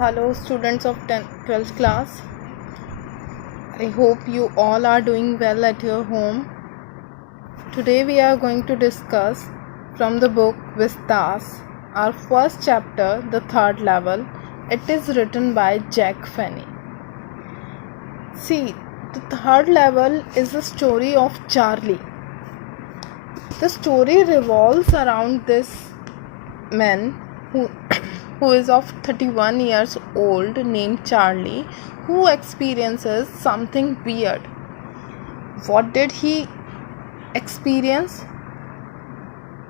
Hello, students of 12th class. I hope you all are doing well at your home. Today we are going to discuss from the book Vistas, our first chapter, the third level. It is written by Jack Finney. See, the third level is the story of Charlie. The story revolves around this man who is of 31 years old named Charlie, who experiences something weird. What did he experience?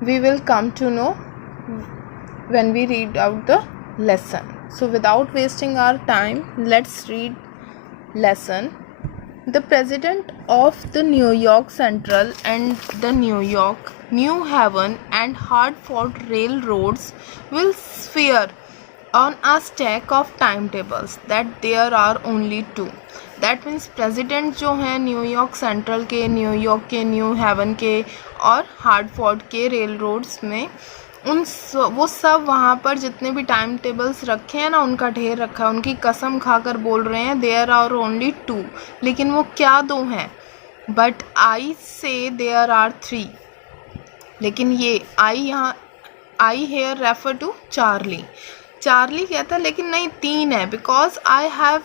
We will come to know when we read out the lesson. So without wasting our time, let's read lesson. The president of the New York Central and the New York, New Haven and Hartford railroads will swear on a stack of timetables that there are only two. That means president जो हैं New York central के, New York के, new haven के और Hartford के रेलरोड्स में वो सब वहाँ पर जितने भी टाइम टेबल्स रखे हैं ना, उनका ढेर रखा है. उनकी कसम खाकर बोल रहे हैं देयर आर ओनली टू. लेकिन वो क्या दो हैं? बट आई से देयर आर थ्री. लेकिन ये I here refer to Charlie. Charlie कहता है लेकिन नहीं, तीन है. Because I have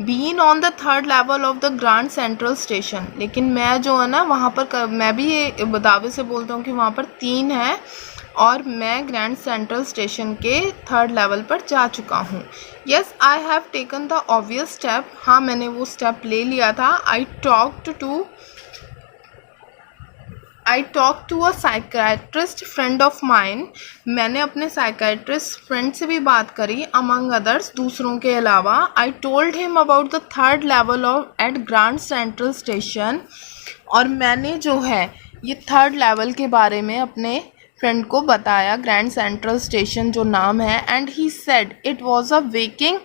been on the third level of the Grand Central station. लेकिन मैं जो है ना वहाँ पर मैं भी ये दावे से बोलता हूँ कि वहाँ पर तीन है और मैं ग्रैंड सेंट्रल स्टेशन के थर्ड लेवल पर जा चुका हूँ. Yes, I have taken the obvious step. हाँ, मैंने वो स्टेप ले लिया था. I talk to a psychiatrist friend of mine. मैंने अपने साइकेट्रिस्ट फ्रेंड से भी बात करी, अमंग अदर्स, दूसरों के अलावा. I told him about the third level of at Grand Central station. और मैंने जो है ये थर्ड लेवल के बारे में अपने फ्रेंड को बताया, ग्रैंड सेंट्रल स्टेशन जो नाम है. And he said it was a waking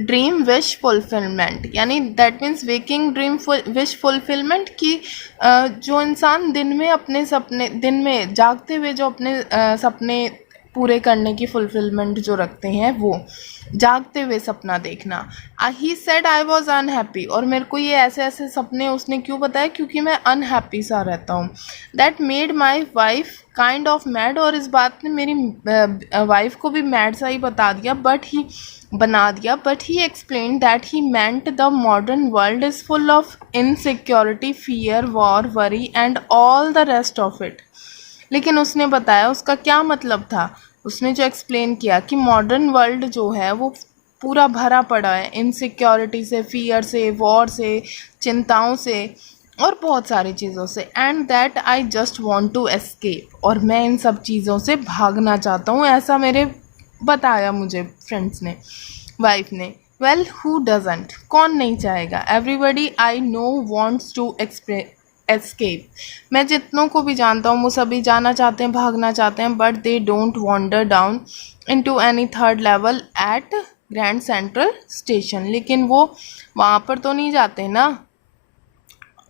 dream wish fulfilment. यानी that means waking dream wish fulfilment की जो इंसान दिन में जागते हुए जो अपने सपने पूरे करने की फुलफिलमेंट जो रखते हैं, वो जागते हुए सपना देखना. He said I was unhappy. और मेरे को ये ऐसे सपने उसने क्यों बताया? क्योंकि मैं अनहैप्पी सा रहता हूँ. That made my wife kind of mad. और इस बात ने मेरी वाइफ को भी मैड सा ही बना दिया. But he explain that he meant the modern world is full of insecurity, fear, war, worry and all the rest of it. लेकिन उसने बताया उसका क्या मतलब था. उसने जो एक्सप्लेन किया कि मॉडर्न वर्ल्ड जो है वो पूरा भरा पड़ा है इनसिक्योरिटी से, फियर से, वॉर से, चिंताओं से और बहुत सारी चीज़ों से. And that I just want to escape. और मैं इन सब चीज़ों से भागना चाहता हूँ. ऐसा मेरे बताया मुझे फ्रेंड्स ने, वाइफ ने. वेल, हु डजंट, कौन नहीं चाहेगा? Everybody I know wants to escape. मैं जितनों को भी जानता हूँ वो सभी जाना चाहते हैं, भागना चाहते हैं. But they don't wander down into any third level at Grand Central station. लेकिन वो वहाँ पर तो नहीं जाते ना,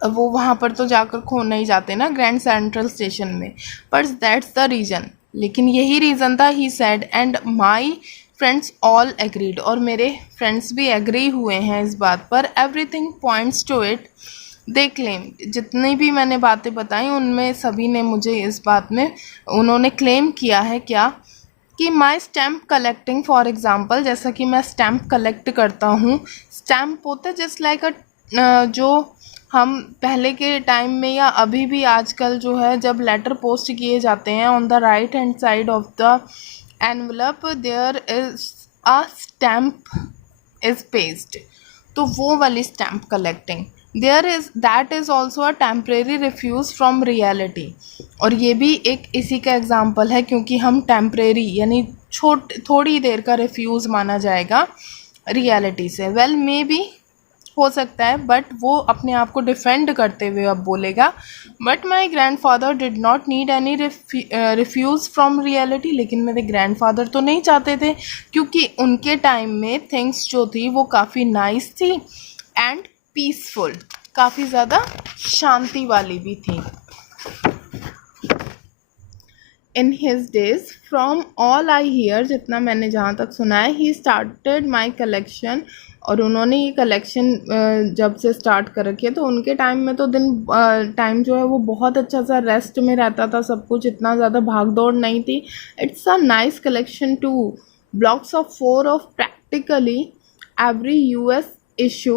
वो वहाँ पर तो जाकर खो नहीं जाते ना ग्रैंड सेंट्रल स्टेशन में. But that's the reason. लेकिन यही रीज़न था. He said and my friends all agreed. और मेरे फ्रेंड्स भी एग्री हुए हैं इस बात पर. Everything points to it. They claim. जितनी भी मैंने बातें बताई उनमें सभी ने मुझे इस बात में उन्होंने क्लेम किया है क्या कि माई स्टैम्प कलेक्टिंग, फॉर एग्ज़ाम्पल, जैसा कि मैं स्टैम्प कलेक्ट करता हूँ. स्टैम्प होता है जस्ट लाइक जो हम पहले के टाइम में या अभी भी आजकल जो है जब लेटर पोस्ट किए जाते हैं, on the right hand side of the envelope there is a stamp is pasted. तो वो वाली stamp collecting that is also a temporary refuse from reality. और ये भी एक इसी का एग्जाम्पल है, क्योंकि हम टेम्परेरी यानी थोड़ी देर का रिफ्यूज़ माना जाएगा रियलिटी से. वेल, मे बी हो सकता है, बट वो अपने आप को डिफेंड करते हुए अब बोलेगा but my grandfather did not need any refuse from reality. लेकिन मेरे ग्रैंडफादर तो नहीं चाहते थे, क्योंकि उनके टाइम में थिंग्स जो थी वो काफ़ी नाइस थी एंड पीसफुल, काफ़ी ज़्यादा शांति वाली भी थी. In his days from all I hear, जितना मैंने जहाँ तक सुना है, ही स्टार्टेड माई कलेक्शन, और उन्होंने ये कलेक्शन जब से स्टार्ट कर रखी है तो उनके टाइम में तो टाइम जो है वो बहुत अच्छा सा रेस्ट में रहता था, सब कुछ इतना ज़्यादा भाग दौड़ नहीं थी. It's a nice collection too. Blocks of 4 of practically every US issue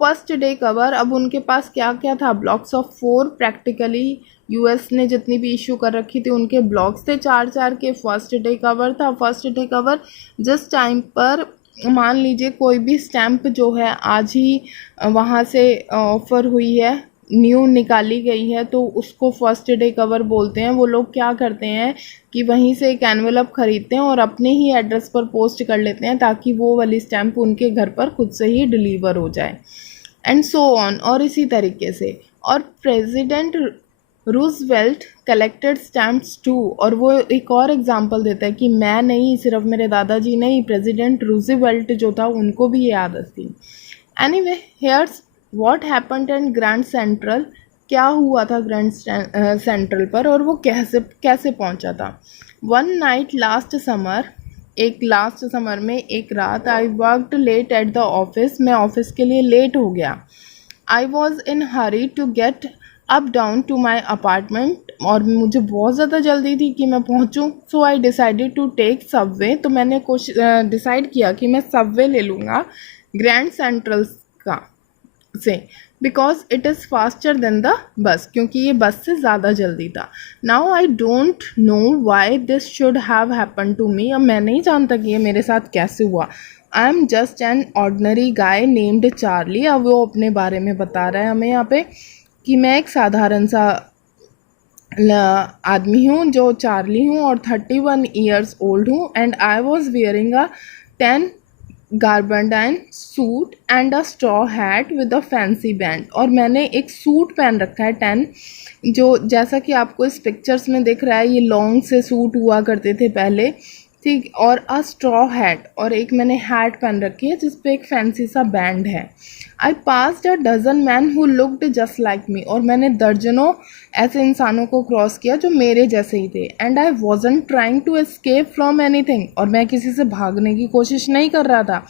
first day cover. अब उनके पास क्या क्या था? ब्लॉक्स ऑफ 4 प्रैक्टिकली यूएस ने जितनी भी इशू कर रखी थी उनके ब्लॉक्स थे 4 के. फर्स्ट डे कवर था. फर्स्ट डे कवर जिस टाइम पर मान लीजिए कोई भी स्टैम्प जो है आज ही वहाँ से ऑफ़र हुई है, न्यू निकाली गई है, तो उसको फर्स्ट डे कवर बोलते हैं. वो लोग क्या करते हैं कि वहीं से एक एनवेलप ख़रीदते हैं और अपने ही एड्रेस पर पोस्ट कर लेते हैं ताकि वो वाली स्टैम्प उनके घर पर खुद से ही डिलीवर हो जाए, एंड सो ऑन. और इसी तरीके से. और president Roosevelt collected stamps too. और वो एक और एग्जांपल देता है कि मैं नहीं, सिर्फ मेरे दादाजी नहीं, प्रेसिडेंट रूजवेल्ट जो था उनको भी ये आदत थी. Anyway, hairs what happened in grand central. क्या हुआ था ग्रैंड सेंट्रल पर और वो कैसे कैसे पहुंचा था. वन नाइट लास्ट समर, एक लास्ट समर में एक रात, I worked late at the office. मैं ऑफिस के लिए लेट हो गया. I was in hurry to get up down to my apartment. और मुझे बहुत ज़्यादा जल्दी थी कि मैं पहुंचूं. So I decided to take subway. तो मैंने डिसाइड किया कि मैं सबवे ले लूँगा ग्रैंड सेंट्रल का से, because it is faster than the bus, क्योंकि ये बस से ज़्यादा जल्दी था. Now I don't know why this should have happen to me. अब मैं नहीं जानता कि ये मेरे साथ कैसे हुआ. I am just an ordinary guy named Charlie. अब वो अपने बारे में बता रहा है हमें यहाँ पे कि मैं एक साधारण सा आदमी हूँ जो चार्ली हूँ और 31 ईयर्स ओल्ड हूँ. And I was wearing a 10 gabardine suit and a straw hat with a fancy band. और मैंने एक सूट पहन रखा है 10, जो जैसा कि आपको इस पिक्चर्स में दिख रहा है, ये लॉन्ग से सूट हुआ करते थे पहले, ठीक. और अ स्ट्रॉ हैट, और एक मैंने हैट पहन रखी है जिस पे एक फैंसी सा बैंड है. I passed a dozen man who looked just like me. और मैंने दर्जनों ऐसे इंसानों को क्रॉस किया जो मेरे जैसे ही थे. And I wasn't trying to escape from anything. और मैं किसी से भागने की कोशिश नहीं कर रहा था.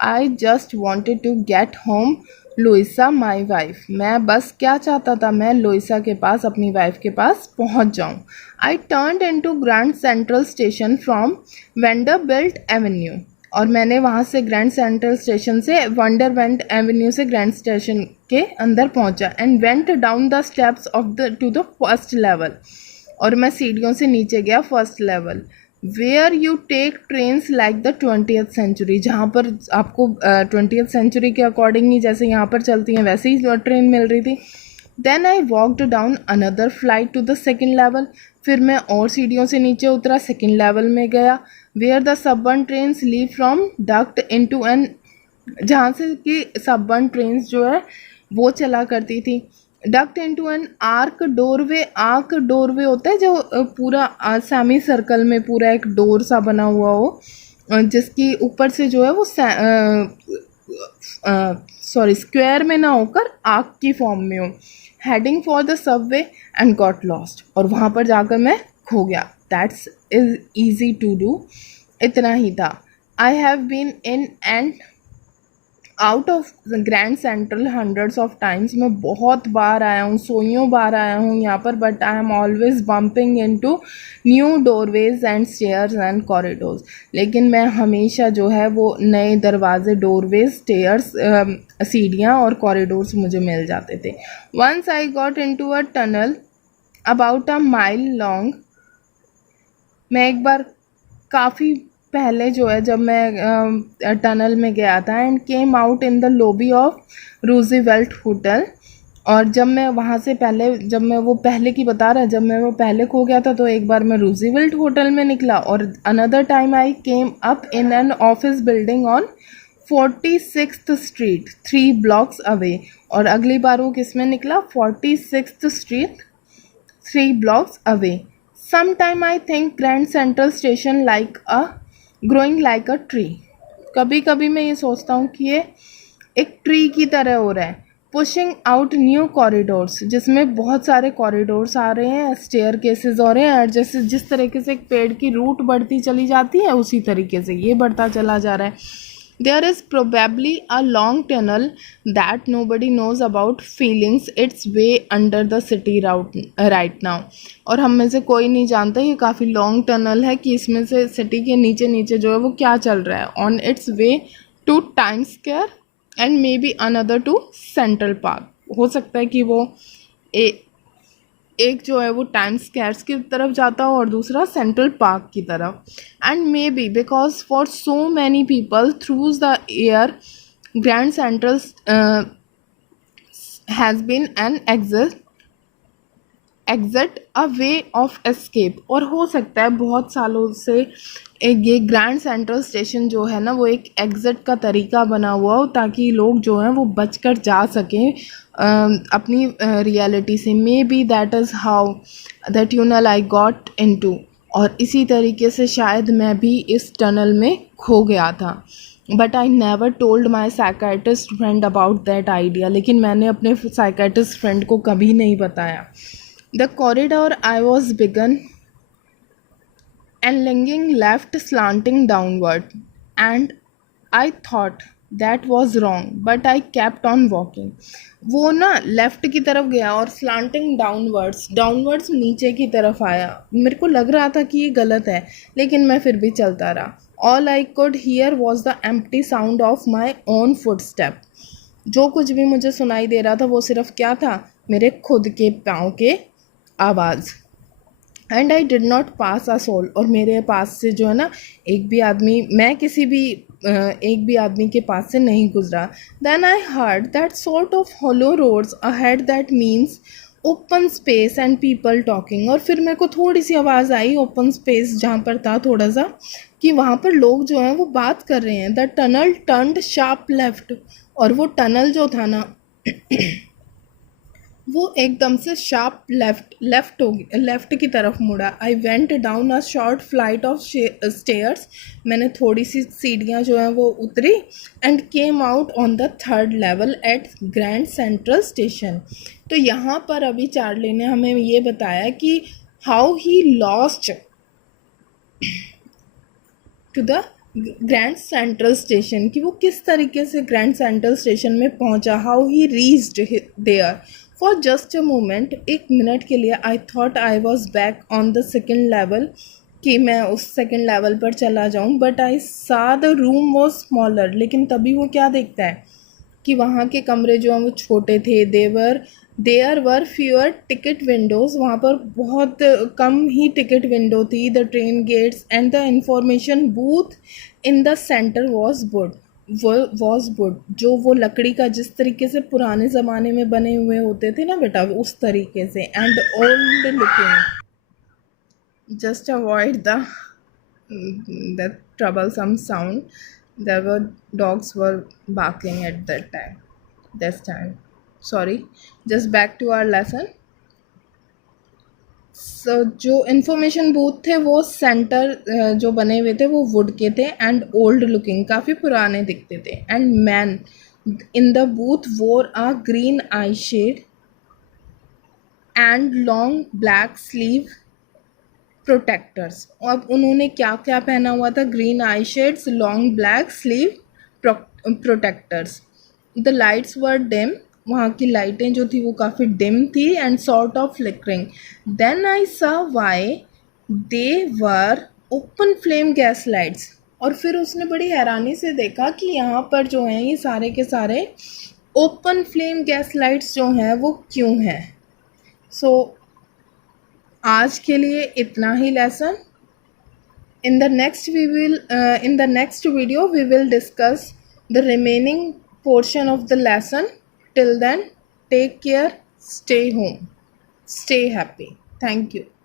I just wanted to get home Louisa my wife. मैं बस क्या चाहता था, मैं लुइसा के पास, अपनी वाइफ के पास पहुंच जाऊं. I turned into Grand Central Station from Vanderbilt Avenue. और मैंने वहाँ से ग्रैंड सेंट्रल स्टेशन से वंडरवेंट एवेन्यू से ग्रैंड स्टेशन के अंदर पहुँचा. And went down the steps of the to the first level. और मैं सीढ़ियों से नीचे गया first level. Where you take trains like the 20th century. जहाँ पर आपको 20th सेंचुरी के अकॉर्डिंग ही जैसे यहाँ पर चलती हैं वैसे ही ट्रेन मिल रही थी. Then I walked down another flight to the second level. फिर मैं और सीढ़ियों से नीचे उतरा, सेकेंड लेवल में गया. Where the subway trains leave from duct into an. जहाँ से कि सबवन ट्रेन्स जो है वो चला करती थी. Duct into an arc doorway. Arc doorway होता है जो पूरा सेमी सर्कल में पूरा एक डोर सा बना हुआ हो, जिसकी ऊपर से जो है वो स्क्वायर में ना होकर आर्क की फॉर्म में हो. Heading for the subway and got lost. और वहाँ पर जाकर मैं खो गया. That's is easy to do. इतना ही था. I have been in and out of Grand Central hundreds of times. मैं बहुत बार आया हूँ, सोइयों बार आया हूँ यहाँ पर. But I am always bumping into new doorways and stairs and corridors. लेकिन मैं हमेशा जो है वो नए दरवाजे, डोरवेज, स्टेयर्स, सीढ़ियाँ और कॉरिडोर्स मुझे मिल जाते थे. Once I got into a tunnel about a mile long. मैं एक बार काफ़ी पहले जो है जब मैं टनल में गया था. And came out in the lobby of Roosevelt hotel. और जब मैं वहाँ से पहले, जब मैं वो पहले की बता रहा, जब मैं वो पहले खो गया था तो एक बार मैं रूजीवेल्ट होटल में निकला. और another time I came up in an office building on 46th street 3 blocks away. और अगली बार वो किस में निकला? 46th street 3 blocks away. Sometime I think Grand Central Station growing like a tree. कभी कभी मैं ये सोचता हूँ कि ये एक ट्री की तरह हो रहा है. पुशिंग आउट न्यू कॉरिडोर्स, जिसमें बहुत सारे कॉरिडोर्स आ रहे हैं, स्टेयर केसेस हो रहे हैं, और जैसे जिस तरीके से एक पेड़ की रूट बढ़ती चली जाती है उसी तरीके से ये बढ़ता चला जा रहा है. There is probably a long tunnel that nobody knows about feelings its way under the city route right now. और हम में से कोई नहीं जानता ये काफ़ी लॉन्ग टनल है कि इसमें से सिटी के नीचे नीचे जो है वो क्या चल रहा है. On its way to time square and maybe another to Central Park. हो सकता है कि वो एक जो है वो टाइम स्क्वायर्स की तरफ जाता हो और दूसरा सेंट्रल पार्क की तरफ. And maybe because for so many people through the air Grand Central has been an exit a way of escape. और हो सकता है बहुत सालों से ये ग्रैंड सेंट्रल स्टेशन जो है ना वो एक एग्ज़िट का तरीका बना हुआ हो ताकि लोग जो हैं वो बचकर जा सकें अपनी रियलिटी से. May be that is how that tunnel I got into. और इसी तरीके से शायद मैं भी इस टनल में खो गया था. But I never told my psychiatrist friend about that idea. लेकिन मैंने अपने साइकेट्रिस्ट फ्रेंड को कभी नहीं बताया. The corridor I was began and leaning left slanting downward, and I thought that was wrong but I kept on walking. वो ना left की तरफ गया और स्लांटिंग डाउनवर्ड्स नीचे की तरफ आया. मेरे को लग रहा था कि ये गलत है लेकिन मैं फिर भी चलता रहा. All I could hear was the empty sound of my own footstep. जो कुछ भी मुझे सुनाई दे रहा था वो सिर्फ क्या था, मेरे खुद के पाँव के आवाज़. And I did not pass a soul. और मेरे पास से जो है ना एक भी आदमी, मैं किसी भी एक भी आदमी के पास से नहीं गुजरा. Then I heard that sort of hollow roads ahead that means open space and people talking. और फिर मेरे को थोड़ी सी आवाज़ आई ओपन स्पेस जहाँ पर था थोड़ा सा कि वहाँ पर लोग जो हैं वो बात कर रहे हैं. The tunnel turned sharp left. और वो टनल जो था ना वो एकदम से शार्प लेफ़्ट की तरफ मुड़ा. I went down a short flight of stairs. मैंने थोड़ी सी सीढ़ियाँ जो हैं वो उतरी. And came out on the third level at Grand Central station. तो यहाँ पर अभी चार्ली ने हमें ये बताया कि how he lost to the Grand Central station, कि वो किस तरीके से ग्रैंड सेंट्रल स्टेशन में पहुँचा. How he reached there. For just a moment, एक मिनट के लिए, I thought I was back on the second level, कि मैं उस सेकेंड लेवल पर चला जाऊं. बट आई सा द रूम वॉज स्मॉलर. लेकिन तभी वो क्या देखता है कि वहाँ के कमरे जो हैं वो छोटे थे. There were fewer ticket windows. वहाँ पर बहुत कम ही टिकट विंडो थी. The train gates and the information booth in the centre was wood. जो वो लकड़ी का जिस तरीके से पुराने ज़माने में बने हुए होते थे ना बेटा, उस तरीके से. And old looking. Just avoid the troublesome sound. There were dogs were barking at this time. Sorry. Just back to our lesson. So, जो इन्फॉर्मेशन बूथ थे वो सेंटर जो बने हुए थे वो वुड के थे. एंड ओल्ड लुकिंग, काफ़ी पुराने दिखते थे. And man in the booth wore a green eye shade and long black sleeve protectors. अब उन्होंने क्या क्या पहना हुआ था, green eye shades, long black sleeve protectors. The lights were dim. वहाँ की लाइटें जो थी वो काफ़ी डिम थी. And sort of flickering. Then I saw why they were open flame gas lights. और फिर उसने बड़ी हैरानी से देखा कि यहाँ पर जो हैं ये सारे के सारे ओपन फ्लेम गैस लाइट्स जो हैं वो क्यों हैं. सो आज के लिए इतना ही lesson. in the next video we will discuss the remaining portion of the lesson. Till then, take care, stay home, stay happy. Thank you.